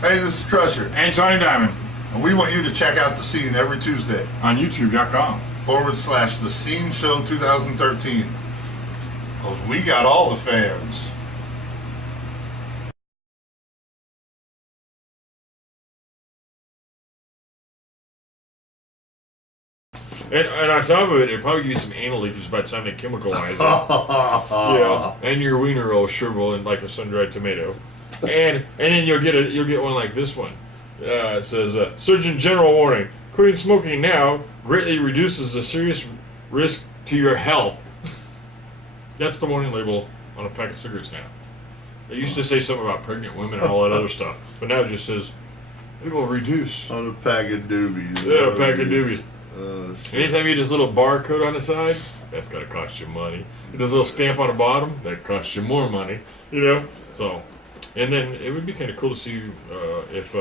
Hey, this is Crusher. And Tony Diamond. And we want you to check out The Scene every Tuesday. On YouTube.com. /The Scene Show 2013. Because we got all the fans. And on top of it, it'll probably give you some anal leakage by the time they chemicalize it. Yeah. And your wiener will shrivel in like a sun-dried tomato. And then you'll get one like this one. It says, Surgeon General warning, quitting smoking now greatly reduces a serious risk to your health. That's the warning label on a pack of cigarettes now. It used to say something about pregnant women and all that other stuff, but now it just says, it will reduce. On a pack of doobies. Yeah, a pack of doobies. Anytime you get this little barcode on the side, that's going to cost you money. This little stamp on the bottom, that costs you more money, you know? So, and then it would be kind of cool to see if,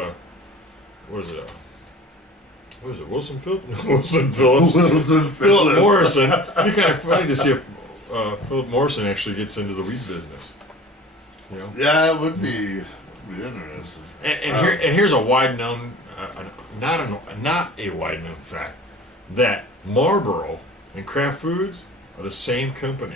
what is it, Wilson Phillips? Wilson Phillips. Philip Morrison. It'd be kind of funny to see if Philip Morrison actually gets into the weed business. You know? Yeah, it would be interesting. And here's a wide known, not a wide known fact, that Marlboro and Kraft Foods are the same company.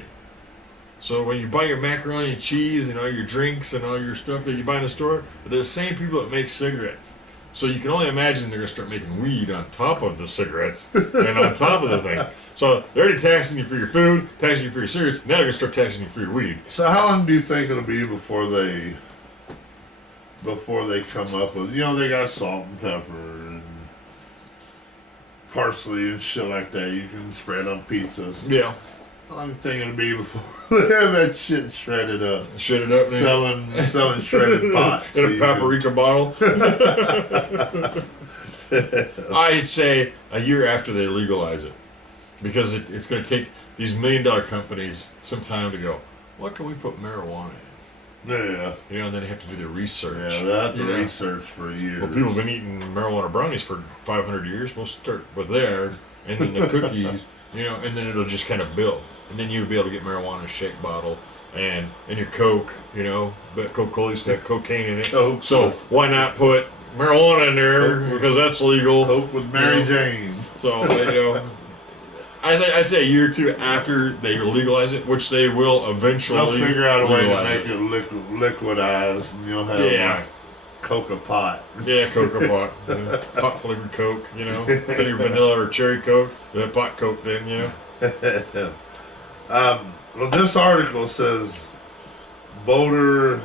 So when you buy your macaroni and cheese and all your drinks and all your stuff that you buy in the store, they're the same people that make cigarettes. So you can only imagine they're going to start making weed on top of the cigarettes and on top of the thing. So they're already taxing you for your food, taxing you for your cigarettes, now they're going to start taxing you for your weed. So how long do you think it'll be before they come up with, they got salt and pepper and parsley and shit like that you can spread on pizzas. Yeah. How long do you think it'll be before they have that shit shredded up? Shredded up, man. Selling shredded pot. In a paprika bottle. I'd say a year after they legalize it. Because it's going to take these $1 million companies some time to go, what can we put marijuana in? Yeah. And then they have to do the research. Yeah, that's research for years. Well, people have been eating marijuana brownies for 500 years. We'll start with there, and then the cookies, and then it'll just kind of build. And then you'll be able to get marijuana in a shake bottle and your Coke, but Coca-Cola used to have cocaine in it. Coke. So why not put marijuana in there because that's legal. Coke with Mary Jane. So, I'd say a year or two after they legalize it, which they will eventually. They'll figure out a way to legalize make it liquidized, and you'll have like Coca pot. Yeah, Coca pot. Pot flavored Coke, instead of your vanilla or cherry Coke, the pot Coke then, Well, this article says Boulder,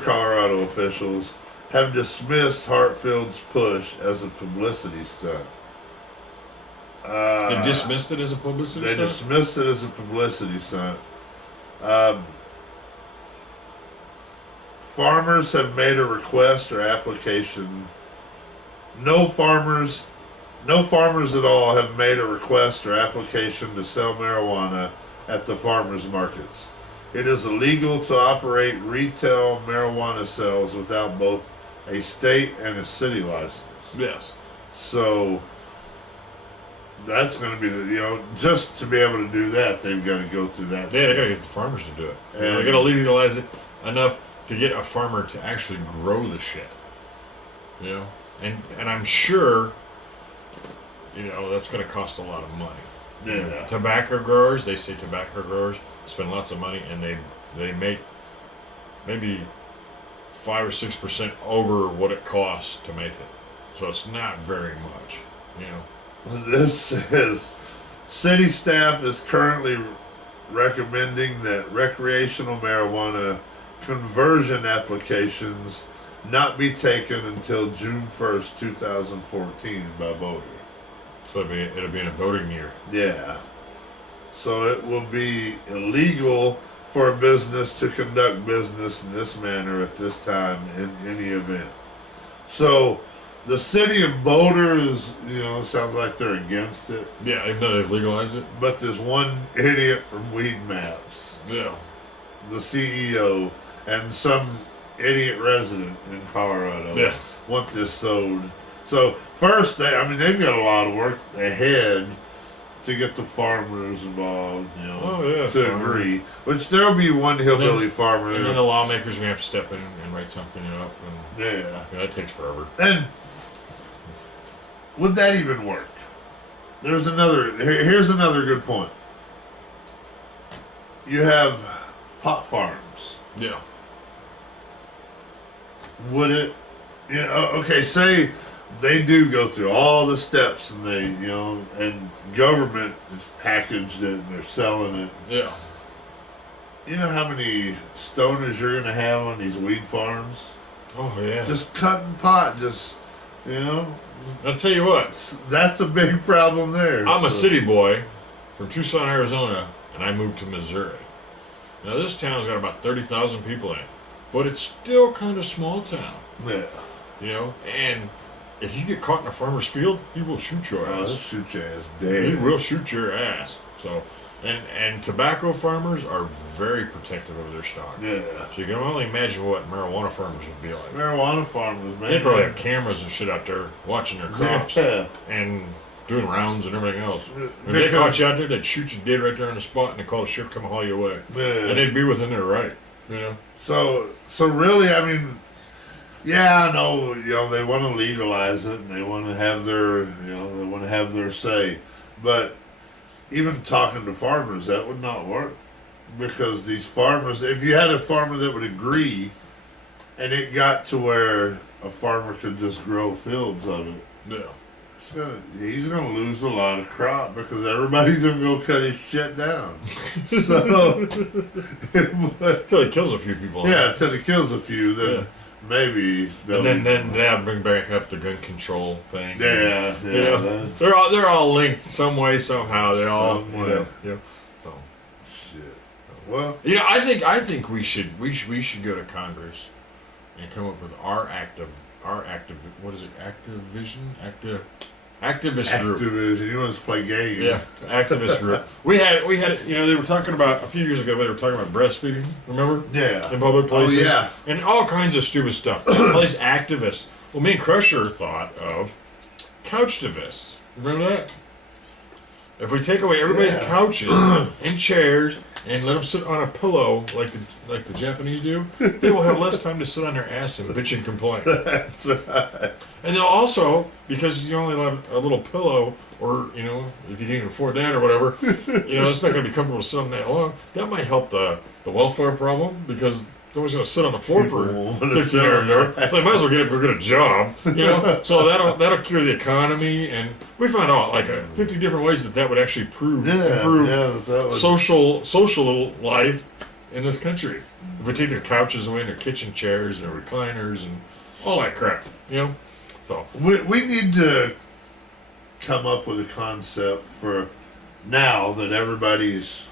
Colorado officials have dismissed Hartfield's push as a publicity stunt. They dismissed it as a publicity stunt? They dismissed it as a publicity stunt. Farmers have made a request or application. No farmers at all have made a request or application to sell marijuana at the farmers markets. It is illegal to operate retail marijuana sales without both a state and a city license. Yes. So that's going to be just to be able to do that, they've got to go through that. Yeah, they got to get the farmers to do it. They got to legalize it enough to get a farmer to actually grow the shit. And I'm sure, that's going to cost a lot of money. Yeah. Tobacco growers, they say tobacco growers spend lots of money and they make maybe 5 or 6% over what it costs to make it. So it's not very much, This says city staff is currently recommending that recreational marijuana conversion applications not be taken until June 1st, 2014 by voters. So it'll be in a voting year. Yeah. So it will be illegal for a business to conduct business in this manner at this time in any event. So the city of Boulder is, sounds like they're against it. Yeah, even though they've legalized it. But this one idiot from Weed Maps, the CEO, and some idiot resident in Colorado want this sold. So first, they've got a lot of work ahead to get the farmers involved, you know, Oh, yeah, to farmers. agree. Which there'll be one hillbilly farmer. And then the lawmakers are gonna have to step in and write something up, and Yeah. that takes forever. And would that even work? Here's another good point. You have pot farms. Yeah. Would it? Yeah. Okay. Say they do go through all the steps, and they, you know, and government has packaged it and they're selling it. Yeah. You know how many stoners you're gonna have on these weed farms? Oh yeah. Just cutting pot, just, you know. I'll tell you what. That's a big problem there. I'm a city boy from Tucson, Arizona, and I moved to Missouri. Now this town's got about 30,000 people in it, but it's still kind of small town. Yeah. You know, and if you get caught in a farmer's field, he will shoot your Oh, ass. they'll shoot your ass He dead. will shoot your ass. So, and tobacco farmers are very protective of their stock. Yeah. So you can only imagine what marijuana farmers would be like. Marijuana farmers, man. They probably have cameras and shit out there watching their crops Yeah. and doing rounds and everything else. If they Because- caught you out there, they'd shoot you dead right there on the spot, and they call the sheriff, come haul you away. Yeah. And they'd be within their right, you know. So really, I mean, yeah, I know, you know, they want to legalize it and they want to have their, you know, they want to have their say, but even talking to farmers, that would not work, because these farmers, if you had a farmer that would agree, and it got to where a farmer could just grow fields of it, Yeah. he's gonna lose a lot of crop because everybody's gonna go cut his shit down. So, Until he kills a few people. yeah, until it kills a few, then Yeah. maybe. And then they bring back up the gun control thing. Yeah, You yeah. know, they're all linked some way, somehow. They're all, Some you way. know, you know. So, Shit. Well, you know, I think we should go to Congress and come up with our active what is it, activist group. Activision. You want us to play games? Yeah, activist group. We had you know, they were talking about a few years ago. They were talking about breastfeeding. Remember? Yeah. In public places. Oh, yeah. And all kinds of stupid stuff. All these activists. Well, me and Crusher thought of couchtivists. Remember that? If we take away everybody's Yeah. couches and chairs and let them sit on a pillow like the Japanese do, they will have less time to sit on their ass and bitch and complain. That's right. And they'll also, because you only have a little pillow, or, you know, if you can't afford that or whatever, you know, it's not going to be comfortable to sit on that long. That might help the welfare problem, because no one's going to sit on the floor for People won't wanna 15 sit on hours. that. So they might as well go get a job, you know. So that'll cure the economy, and we found out like 50 different ways that would actually improve that would. social life in this country. If we take their couches away and their kitchen chairs and their recliners and all that crap, you know. So We need to come up with a concept for now that everybody's.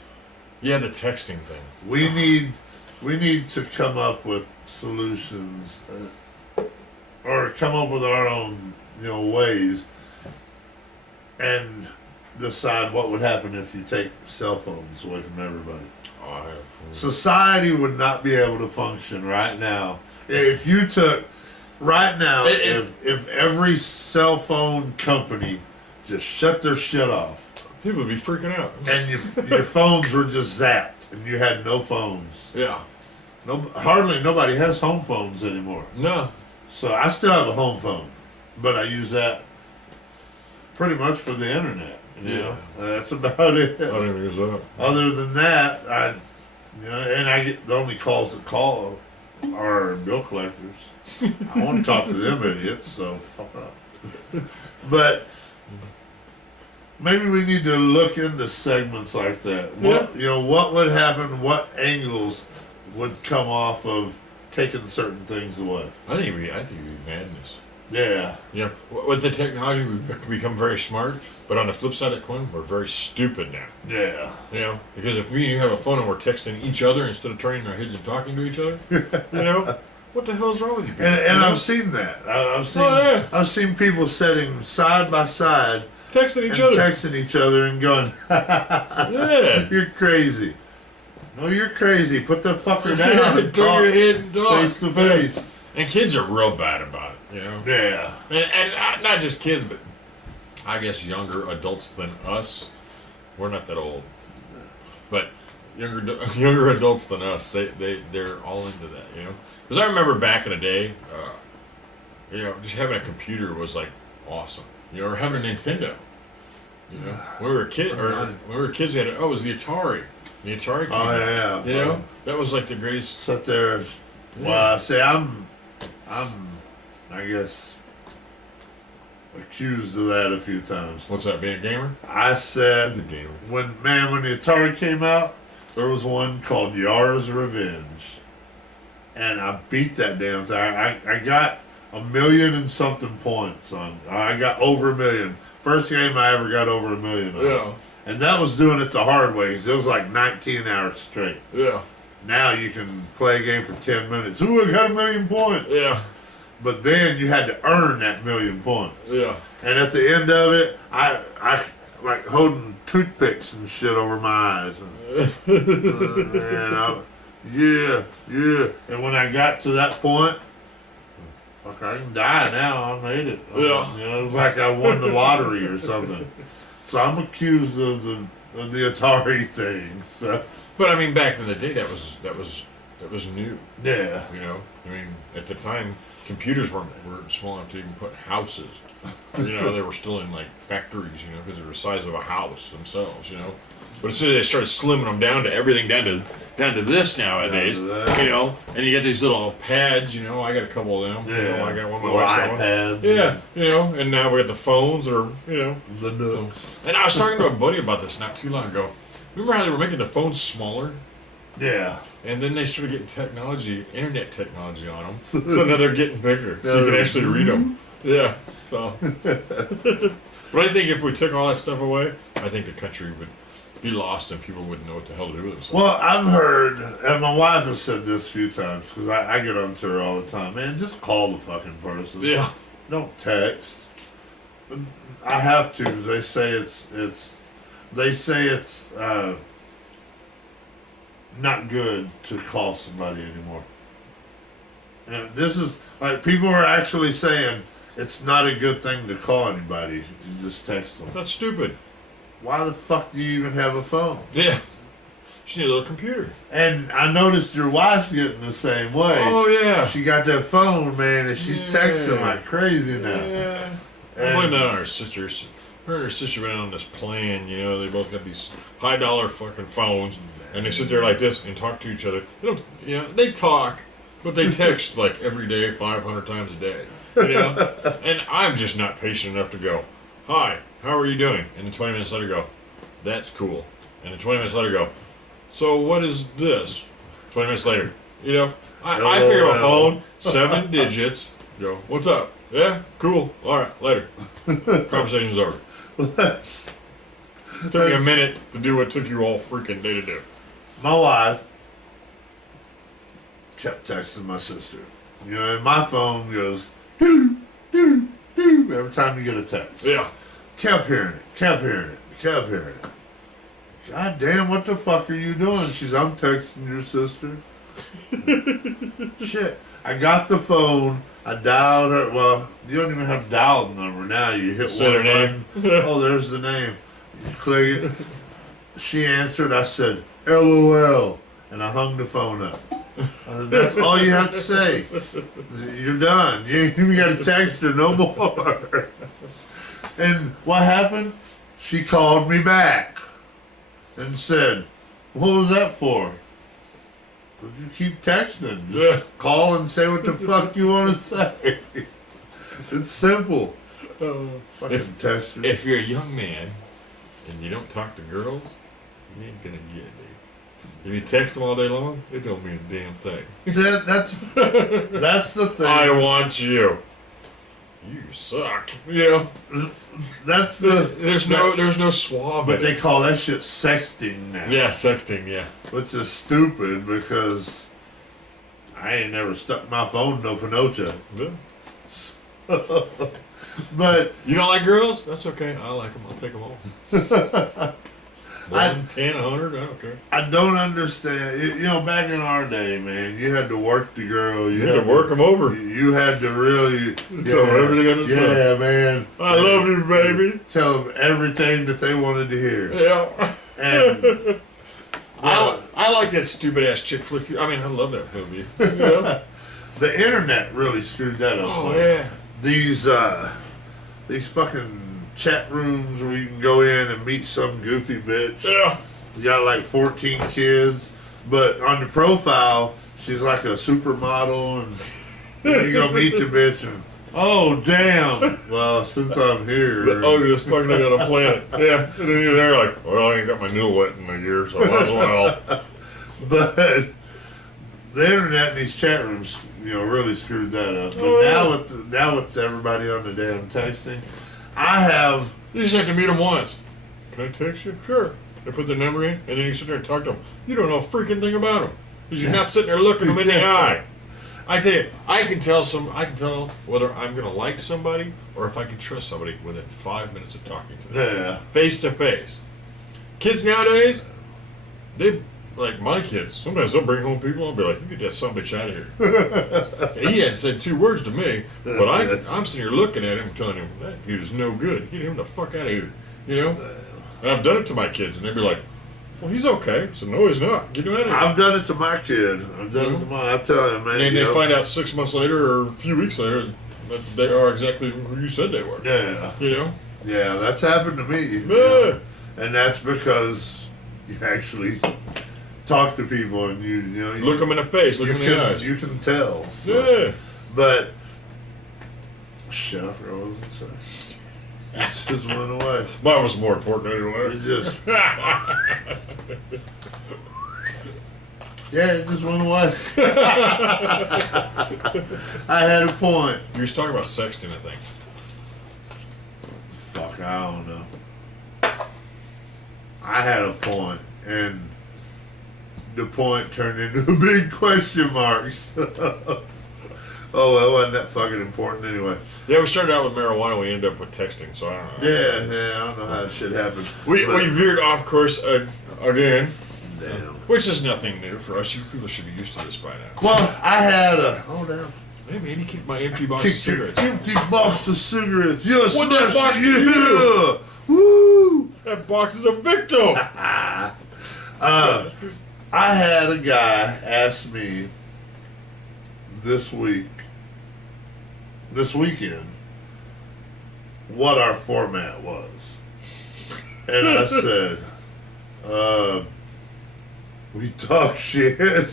yeah, the texting thing. We need to come up with solutions, or come up with our own, you know, ways, and decide what would happen if you take cell phones away from everybody. Oh, Society would not be able to function right now if you took right now. If every cell phone company just shut their shit off, people would be freaking out. and your phones were just zapped, and you had no phones. Yeah. Hardly nobody has home phones anymore. No. So I still have a home phone, but I use that pretty much for the internet. You know? That's about it. I don't even use that. Other than that, and I get the only calls that call are bill collectors. I want to talk to them idiots, so fuck up. But maybe we need to look into segments like that. What would happen? What angles would come off of taking certain things away? I think it'd be madness. Yeah. You know, with the technology, we've become very smart, but on the flip side of the coin, we're very stupid now. Yeah. You know, because if me and you have a phone and we're texting each other instead of turning our heads and talking to each other, you know, what the hell is wrong with you people? And you know? I've seen that. yeah. I've seen people sitting side by side Texting each and other. texting each other and going, Yeah. "You're crazy." No, you're crazy. Put the fucker down and Turn talk your head and talk. face to face. And kids are real bad about it, you know? Yeah. And not just kids, but I guess younger adults than us. we're not that old, but younger adults than us, they're all into that, you know. Because I remember back in the day, you know, just having a computer was like awesome, you know, or having a Nintendo. You know, when we were kids, we had it was the Atari. The Atari came out, yeah. you know, that was like the greatest. Sit there. Yeah. Well, see, I'm, I guess, accused of that a few times. What's that? Being a gamer? I said As a gamer. when the Atari came out, there was one called Yara's Revenge, and I beat that damn thing. I got 1,000,000 and something points on. I got over 1,000,000. First game I ever got over 1,000,000 on. Yeah. And that was doing it the hard way, 'cause it was like 19 hours straight. Yeah. Now you can play a game for 10 minutes. Ooh, I got 1,000,000 points. Yeah. But then you had to earn that 1,000,000 points. Yeah. And at the end of it, I like holding toothpicks and shit over my eyes. Yeah. And when I got to that point, fuck, I can die now. I made it. Yeah. You know, it was like I won the lottery or something. So I'm accused of the Atari thing. So. But I mean, back in the day, that was new. Yeah. You know, I mean, at the time, computers weren't small enough to even put houses. You know, they were still in like factories. You know, because they were the size of a house themselves. You know, but as soon as they started slimming them down to everything down to this nowadays, Down to that. you know, and you get these little pads. You know, I got a couple of them. Yeah. You know, I got one. My Little wife's got one. iPads. Yeah, you know, and now we got the phones, or you know, The nooks. and I was talking to a buddy about this not too long ago. Remember how they were making the phones smaller? Yeah. And then they started getting internet technology on them. So now they're getting bigger, so you can actually read them. Yeah. So. But I think if we took all that stuff away, I think the country would be lost and people wouldn't know what the hell to do with themselves. Well, I've heard, and my wife has said this a few times, because I get on to her all the time, man, just call the fucking person. Yeah. Don't text. I have to, because they say it's not good to call somebody anymore. And this is, like, people are actually saying it's not a good thing to call anybody. You just text them. That's stupid. Why the fuck do you even have a phone? Yeah. She need a little computer. And I noticed your wife's getting the same way. Oh, yeah. She got that phone, man, and she's texting like crazy now. Yeah. I blame that on her sisters. Her and her sister went on this plan, you know, they both got these high dollar fucking phones, and they sit there like this and talk to each other. They don't, you know, they talk, but they text like every day, 500 times a day, you know? And I'm just not patient enough to go, hi, how are you doing? And then 20 minutes later go, that's cool. And then 20 minutes later go, so what is this? 20 minutes later, you know, I pick up a phone, 7 digits, go, what's up? Yeah, cool, all right, later. Conversation's over. Took me a minute to do what took you all freaking day to do. My wife kept texting my sister. You know, and my phone goes, doo, doo, doo, every time you get a text. Yeah. Kept hearing it. God damn, what the fuck are you doing? I'm texting your sister. Shit. I got the phone. I dialed her. Well, you don't even have to dial the number now. You hit Say one her button. Oh, there's the name. You click it. She answered. I said, LOL. And I hung the phone up. I said, that's all you have to say. You're done. You ain't even got to text her no more. And what happened? She called me back and said, what was that for? If you keep texting, just call and say what the fuck you want to say. It's simple. Fucking texter. If you're a young man and you don't talk to girls, you ain't gonna get it. If you text them all day long, it don't mean a damn thing. That's the thing. I want you. You suck. You know. That's the. There's no swab. But they call that shit sexting now. Yeah, sexting. Yeah. Which is stupid because I ain't never stuck my phone in no Pinocha. Yeah. But you don't like girls? That's okay. I like them. I'll take them home. 1, 10, 100, I don't care. I don't understand. You know, back in our day, man, you had to work the girl. You had to work them over. You had to really tell them everything under the sun. Yeah, man. I love you, baby. Tell them everything that they wanted to hear. Yeah. And I like that stupid ass chick flick. I mean, I love that movie. You know? The internet really screwed that up. Oh yeah. These fucking chat rooms where you can go in and meet some goofy bitch. Yeah. You got like 14 kids, but on the profile, she's like a supermodel, and you go meet the bitch, and oh damn! Well, since I'm here, the ugliest fucking thing on the planet. Yeah, and then you're there like, well, I ain't got my noodle wet in a year, so I might as well. But the internet and these chat rooms, you know, really screwed that up. But now with everybody on the damn texting, You just have to meet them once. Can I text you? Sure. They put the number in, and then you sit there and talk to them. You don't know a freaking thing about them because you're not sitting there looking them in the eye. I tell you, I can tell whether I'm gonna like somebody or if I can trust somebody within 5 minutes of talking to them. Yeah. Face to face. Kids nowadays, they like my kids. Sometimes they'll bring home people and be like, "You get that son of a bitch out of here." He hadn't said 2 words to me, but I'm sitting here looking at him, and telling him that dude is no good. Get him the fuck out of here. You know. And I've done it to my kids, and they'd be like, "Well, he's okay." So no, he's not. Get him out of here. I've done it to my kid. I've done it to my. I tell you, man. And they find out 6 months later or a few weeks later that they are exactly who you said they were. Yeah. You know. Yeah, that's happened to me. Yeah. You know? And that's because you actually talk to people and you look them in the face, look them in the eyes. You can tell. So. Yeah. But shit, I forgot what I was gonna say. It just went away. Mine was more important anyway. It just yeah, it just went away. I had a point. You was talking about sexting, I think. Fuck, I don't know. I had a point, and the point turned into a big question marks. Oh, well, it wasn't that fucking important anyway. Yeah, we started out with marijuana, we ended up with texting, so I don't know. Yeah, I don't know how that shit happened. We veered off course again. Damn. Which is nothing new for us. You people should be used to this by now. Well, I had a... Oh, damn. Hey, man, he kicked my empty box of cigarettes. Empty box of cigarettes. Yes, What that box yeah. do? Woo! That box is a victim. I had a guy ask me this weekend, what our format was. And I said, we talk shit.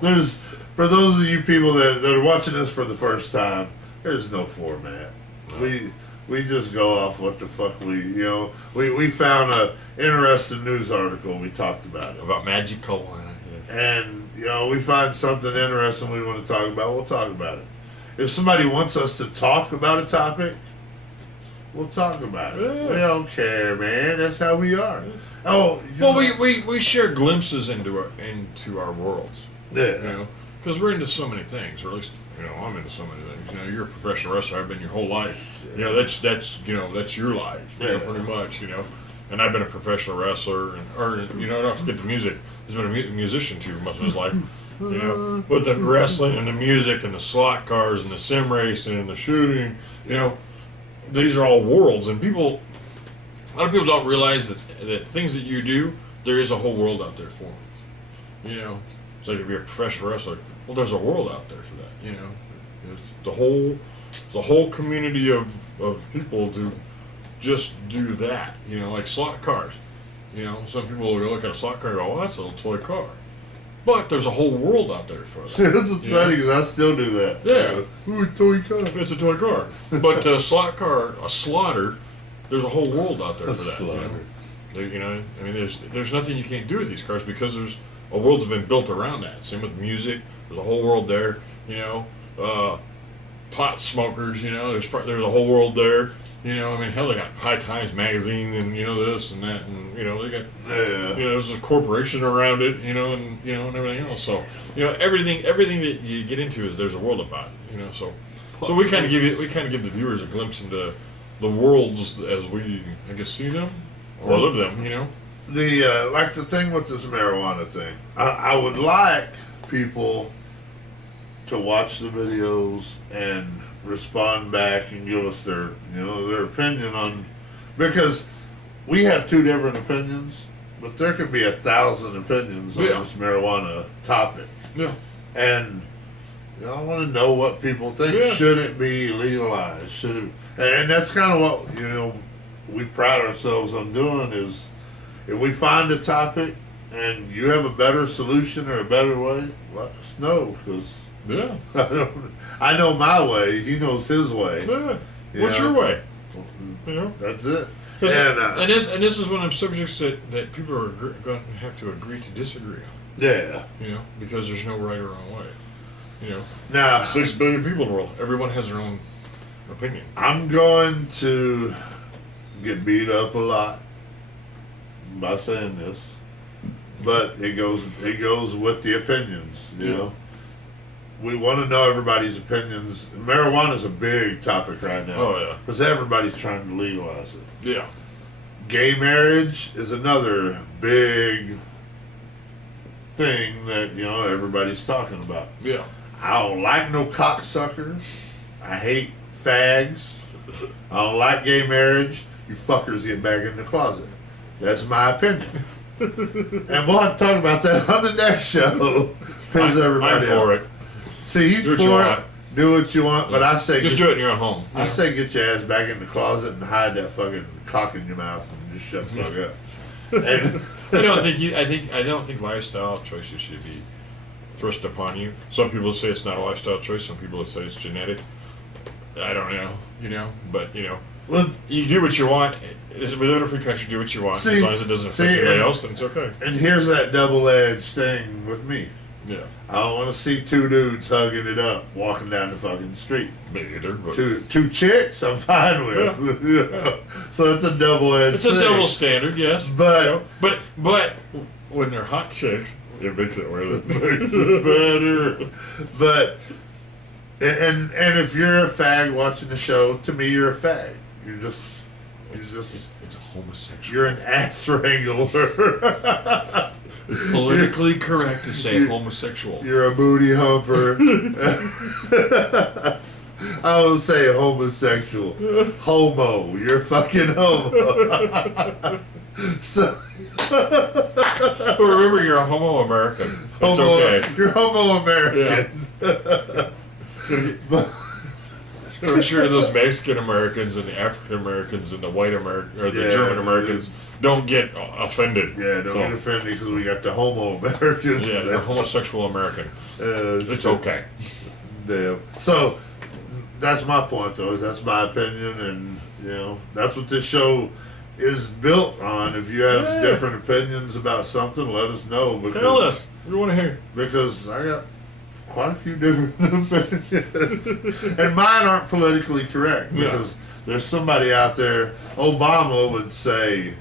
There's, for those of you people that are watching this for the first time, there's no format. No. We just go off what the fuck we found a interesting news article, we talked about it. About magical wine. And, we find something interesting we want to talk about, we'll talk about it. If somebody wants us to talk about a topic, we'll talk about it. Yeah. We don't care, man. That's how we are. Oh, well, we share glimpses into our worlds. Yeah. Because we're into so many things, or at least I'm into so many things. You're a professional wrestler. I've been your whole life. That's your life. Pretty much. And I've been a professional wrestler, don't forget the music. He's been a musician too most of his life. But the wrestling and the music and the slot cars and the sim racing and the shooting, these are all worlds. And a lot of people don't realize that things that you do, there is a whole world out there for them. It's like if you're a professional wrestler, well, there's a world out there for that. It's the whole community of people to just do that. Like slot cars. Some people will look at a slot car and go, "Oh, that's a little toy car." But there's a whole world out there for that. That's what's funny because I still do that. Yeah. Ooh, a toy car. It's a toy car. But a slot car, a slotter, there's a whole world out there for that. There's nothing you can't do with these cars because there's a world's been built around that. Same with music. There's a whole world there. Pot smokers. There's a whole world there. Hell, they got High Times magazine and this and that, and they got there's a corporation around it, and everything else. So everything that you get into is there's a world about it. So we kind of give the viewers a glimpse into the worlds as we see them. or live them, you know. The like the thing with this marijuana thing, I would like people to watch the videos and respond back and give us their their opinion on, because we have two different opinions, but there could be 1,000 opinions on this marijuana topic. Yeah. And I want to know what people think. Yeah. Should it be legalized? Should it? And that's kind of what we pride ourselves on doing is, if we find a topic and you have a better solution or a better way, let us know, because I know my way. He knows his way. Yeah. What's your way? That's it. And this is one of the subjects that people are going to have to agree to disagree on. Yeah. Because there's no right or wrong way. Now 6 billion people in the world. Everyone has their own opinion. I'm going to get beat up a lot by saying this, but it goes with the opinions. We want to know everybody's opinions. Marijuana is a big topic right now. Oh yeah, because everybody's trying to legalize it. Yeah. Gay marriage is another big thing that everybody's talking about. Yeah. I don't like no cocksuckers. I hate fags. I don't like gay marriage. You fuckers get back in the closet. That's my opinion. And we'll have to talk about that on the next show. Pins everybody I'm for out. it. See, he's for it. Do what you want, but I say just do it in your own home. I say get your ass back in the closet and hide that fucking cock in your mouth and just shut the fuck up. And I don't think lifestyle choices should be thrust upon you. Some people say it's not a lifestyle choice. Some people say it's genetic. I don't know. But well, you do what you want. Within a free country, do what you want. As long as it doesn't affect anybody else, then it's okay. And here's that double-edged thing with me. Yeah. I don't want to see two dudes hugging it up, walking down the fucking street. Me either. But Two chicks, I'm fine with. Yeah. So it's a double-edged thing. It's a double standard, yes. But when they're hot chicks, it makes it worth it. Makes it better. But and if you're a fag watching the show, to me you're a fag. It's a homosexual. You're an ass wrangler. It's politically correct to say homosexual. You're a booty humper. I don't say homosexual. Homo. You're fucking homo. So. But remember, you're a homo American. It's okay. You're homo American. Yeah. Make sure those Mexican Americans and the African Americans and the white American or the German Americans don't get offended. Yeah, don't get offended because we got the homo American. Yeah, the homosexual American. It's okay. Damn. So that's my point, though. Is that's my opinion, and that's what this show is built on. If you have different opinions about something, let us know. Because, tell us. We want to hear. Because I got quite a few different opinions, and mine aren't politically correct. Because there's somebody out there. Obama would say,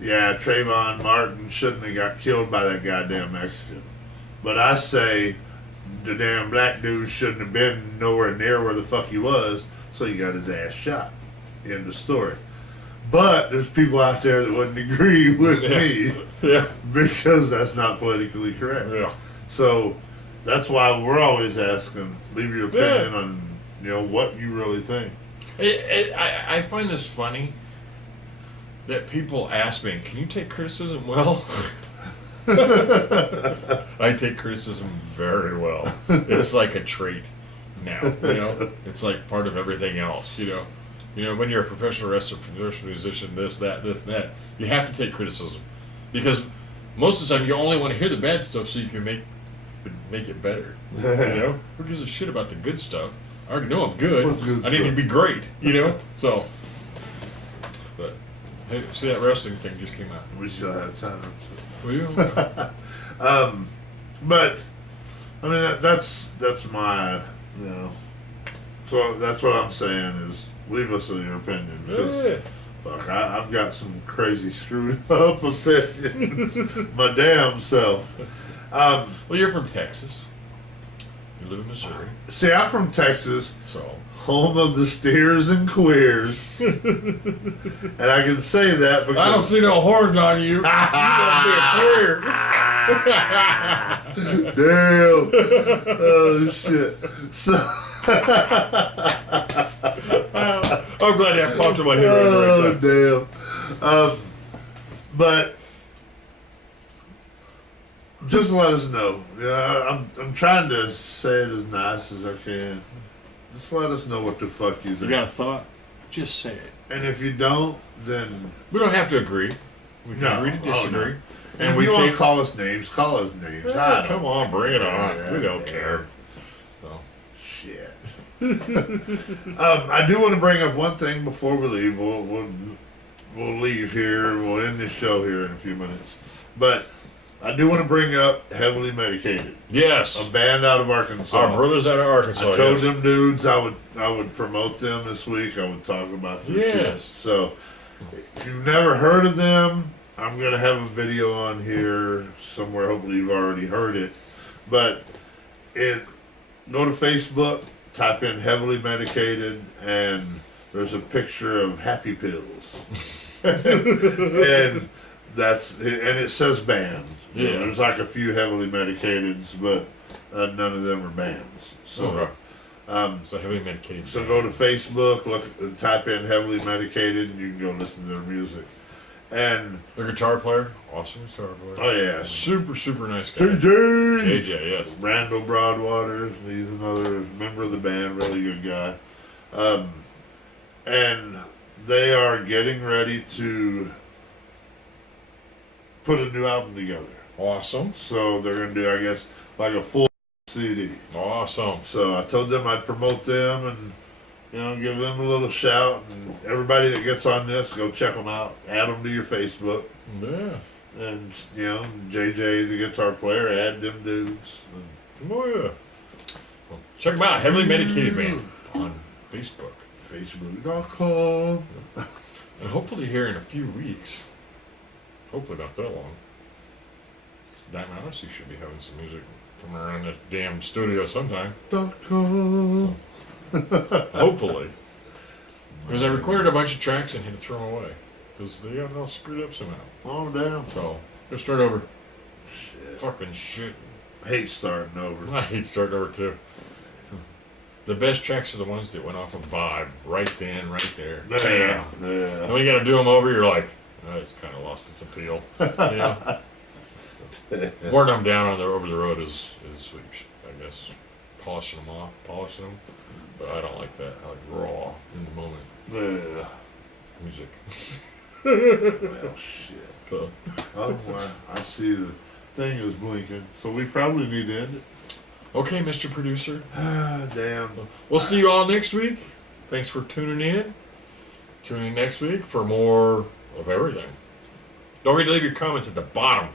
yeah, Trayvon Martin shouldn't have got killed by that goddamn Mexican. But I say the damn black dude shouldn't have been nowhere near where the fuck he was, so he got his ass shot. End of story. But there's people out there that wouldn't agree with me. Yeah. Because that's not politically correct. Yeah. So that's why we're always asking, leave your opinion on what you really think. I find this funny that people ask me, can you take criticism well? I take criticism very well. It's like a trait now, It's like part of everything else, when you're a professional wrestler, professional musician, this, that, you have to take criticism. Because most of the time you only want to hear the bad stuff so you can make it better. Who gives a shit about the good stuff? I already know I'm good. I need to be great, So, but hey, see that wrestling thing just came out. We still have time. So. Well, yeah. But I mean that's my So that's what I'm saying is leave us in your opinion because fuck I've got some crazy screwed up opinions my damn self. Well, you're from Texas. You live in Missouri, See, I'm from Texas, so home of the steers and queers. And I can say that because I don't see no horns on you. You must be a queer. Damn. Oh shit. So I'm glad that popped in my head right oh there. damn. But just let us know. Yeah, I'm trying to say it as nice as I can. Just let us know what the fuck you You think. got a thought? Just say it. And if you don't, then We don't have to agree. We can No. agree to Oh, disagree. no. And if we you want take. to call us names, call us names. I Yeah, don't come on, bring it on. Yeah, We don't yeah. care. So. Shit. I do want to bring up one thing before we leave. We'll leave here. We'll end this show here in a few minutes. But I do want to bring up Heavily Medicated, Yes. a band out of Arkansas. Our brothers out of Arkansas. I told yes. them dudes I would promote them this week. I would talk about their shit. Yes. So if you've never heard of them, I'm gonna have a video on here somewhere. Hopefully you've already heard it. But go to Facebook, type in Heavily Medicated, and there's a picture of Happy Pills. and it says band. Yeah. There's like a few Heavily Medicateds, but none of them are bands. So Okay. So heavily medicated. so go to Facebook, type in Heavily Medicated, and you can go listen to their music. And The guitar player, awesome guitar player. oh yeah, Super, super nice guy. JJ. JJ, yes. Randall Broadwaters, he's another member of the band, really good guy. And they are getting ready to put a new album together. Awesome. So they're going to do, I guess, like a full CD. Awesome. So I told them I'd promote them and, give them a little shout. And everybody that gets on this, go check them out. Add them to your Facebook. Yeah. And, JJ, the guitar player, add them dudes. Oh, yeah. Well, check them out. Heavily Medicated Band on Facebook. Facebook.com. And hopefully here in a few weeks, hopefully not that long, Diamond Honesty should be having some music coming around this damn studio sometime. .com. Hopefully. Because I recorded a bunch of tracks and had to throw them away. Because they got all screwed up somehow. Oh, damn. So, let's start over. Shit. Fucking shit. Hate starting over. I hate starting over too. The best tracks are the ones that went off of vibe. Right then, right there. Yeah. And Yeah. when you gotta do them over, you're like, oh, it's kind of lost its appeal. You know? Wearing them down on over the road is sweet, I guess. Polishing them. But I don't like that. I like raw, in the moment Yeah. music. Well, shit. So, Oh, well, I see the thing is blinking. So we probably need to end it. okay, Mr. Producer. Ah, damn. We'll see you all next week. Thanks for tuning in. Tune in next week for more of everything. Don't forget to leave your comments at the bottom.